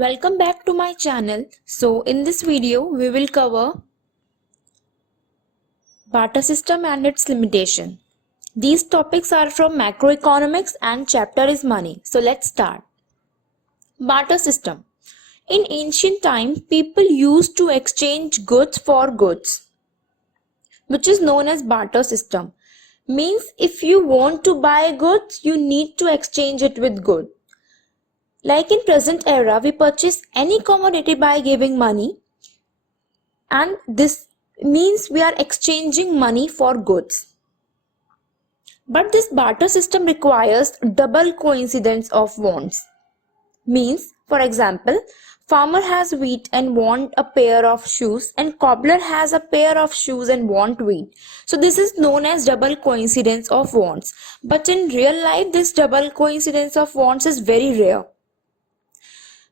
Welcome back to my channel. So in this video we will cover barter system and its limitation. These topics are from macroeconomics and chapter is money. So let's start. Barter system. In ancient time, people used to exchange goods for goods, which is known as barter system. Means if you want to buy goods, you need to exchange it with good. Like in present era, we purchase any commodity by giving money, and this means we are exchanging money for goods. But this barter system requires double coincidence of wants. Means, for example, farmer has wheat and want a pair of shoes, and cobbler has a pair of shoes and want wheat. So this is known as double coincidence of wants. But in real life, this double coincidence of wants is very rare.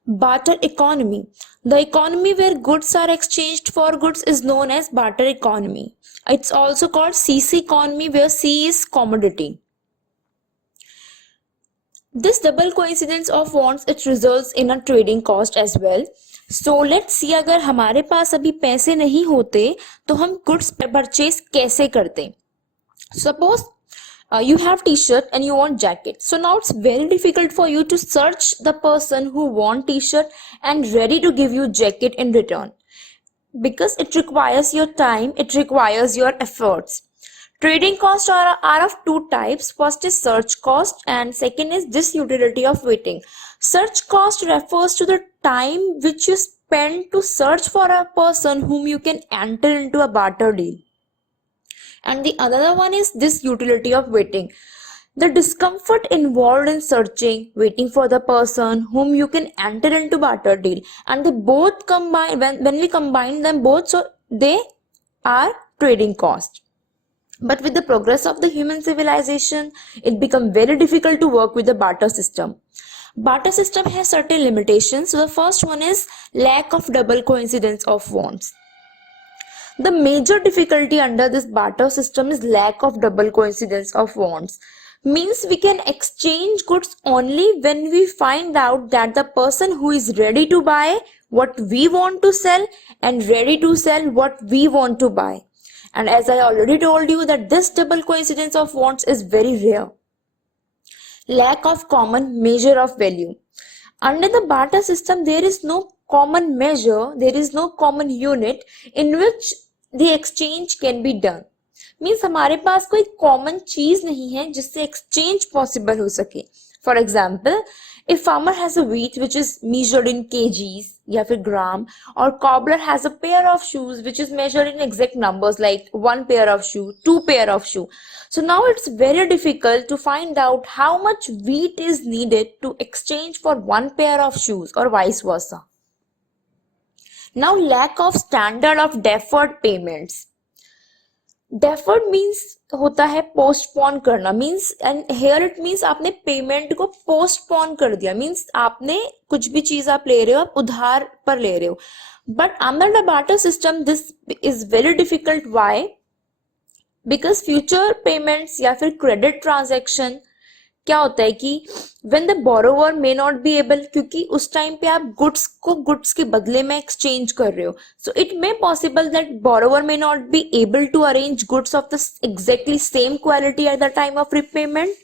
Barter economy. The economy where goods are exchanged for goods is known as barter economy. It's also called CC economy, where C is commodity. This double coincidence of wants, it results in a trading cost as well. So let's see, अगर हमारे पास अभी पैसे नहीं होते तो हम goods purchase कैसे करते? Suppose you have t-shirt and you want jacket. So now it's very difficult for you to search the person who want t-shirt and ready to give you jacket in return, because it requires your time, it requires your efforts. Trading costs are of two types. First is search cost and second is disutility of waiting. Search cost refers to the time which you spend to search for a person whom you can enter into a barter deal. And the other one is this utility of waiting. The discomfort involved in searching, waiting for the person whom you can enter into barter deal, and they both combine, when we combine them both, so they are trading cost. But with the progress of the human civilization, it become very difficult to work with the barter system. Barter system has certain limitations. So the first one is lack of double coincidence of wants. The major difficulty under this barter system is lack of double coincidence of wants. Means we can exchange goods only when we find out that the person who is ready to buy what we want to sell and ready to sell what we want to buy. And as I already told you that this double coincidence of wants is very rare. Lack of common measure of value. Under the barter system, there is no common measure, there is no common unit in which the exchange can be done. Means हमारे पास कोई common चीज नहीं है जिससे exchange possible हो सके. For example, if farmer has a wheat which is measured in kgs या फिर gram, or cobbler has a pair of shoes which is measured in exact numbers like 1 pair of shoe, 2 pair of shoe. So now it's very difficult to find out how much wheat is needed to exchange for 1 pair of shoes or vice versa. Now lack of standard of deferred payments. Deferred means होता है postpone करना. Means and here it means आपने payment को postpone कर दिया. Means आपने कुछ भी चीज आप ले रहे हो, आप उधार पर ले रहे हो. But under the barter system, this is very difficult. Why? Because future payments या फिर credit transaction क्या होता है कि when the borrower may not be able, क्योंकि उस टाइम पे आप गुड्स को गुड्स के बदले में एक्सचेंज कर रहे हो, so it may possible that borrower may not be able to arrange goods of the exactly same quality at the time of repayment.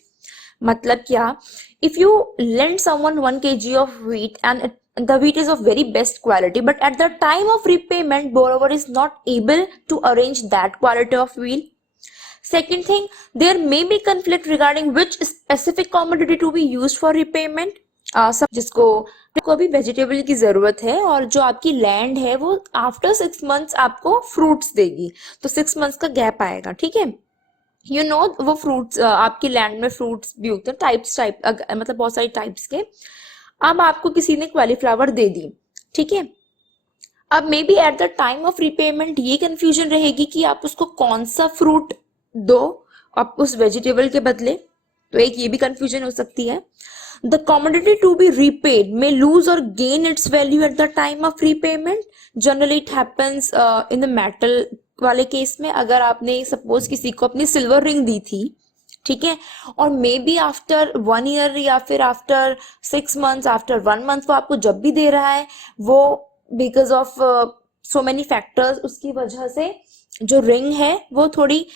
मतलब क्या, if you lend someone 1 kg of wheat and the wheat is of very best quality, but at the time of repayment borrower is not able to arrange that quality of wheat. Second thing, there may be conflict regarding which specific commodity to be used for repayment. जिसको अभी vegetable की जरूरत है और जो आपकी land है वो आफ्टर 6 मंथ्स आपको फ्रूट्स देगी, तो 6 मंथ्स का गैप आएगा. ठीक है, यू नो वो फ्रूट्स आपकी लैंड में फ्रूट्स भी होते हैं टाइप मतलब बहुत सारी टाइप्स के. अब आपको किसी ने कॉलीफ्लावर दे दी, ठीक है, अब may be eight the time of repayment ये कंफ्यूजन रहेगी कि आप उसको कौन सा फ्रूट दो आप उस वेजिटेबल के बदले, तो एक ये भी कंफ्यूजन हो सकती है. The commodity to be repaid may lose or gain its value at the time of repayment. Generally it happens in the metal वाले केस में. अगर आपने सपोज किसी को अपनी सिल्वर रिंग दी थी, ठीक है, और मे बी आफ्टर 1 ईयर या फिर आफ्टर 6 मंथ्स, आफ्टर 1 मंथ वो आपको जब भी दे रहा है, वो because of so many factors, उसकी वजह से जो रिंग है वो थोड़ी,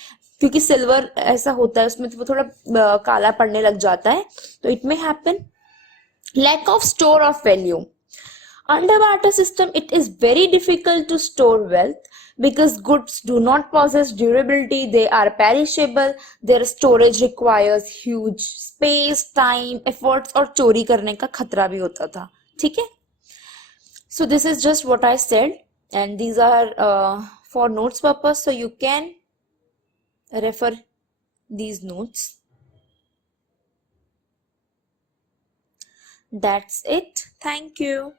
क्योंकि सिल्वर ऐसा होता है उसमें, तो वो थोड़ा काला पड़ने लग जाता है, तो it may happen. Lack of store of value. Under barter system, it is very difficult to store wealth because goods do not possess durability. They are perishable. Their storage requires huge space, time, efforts और चोरी करने का खतरा भी होता था. ठीक है? So this is just what I said, and these are for notes purpose. So you can refer these notes. That's it. Thank you.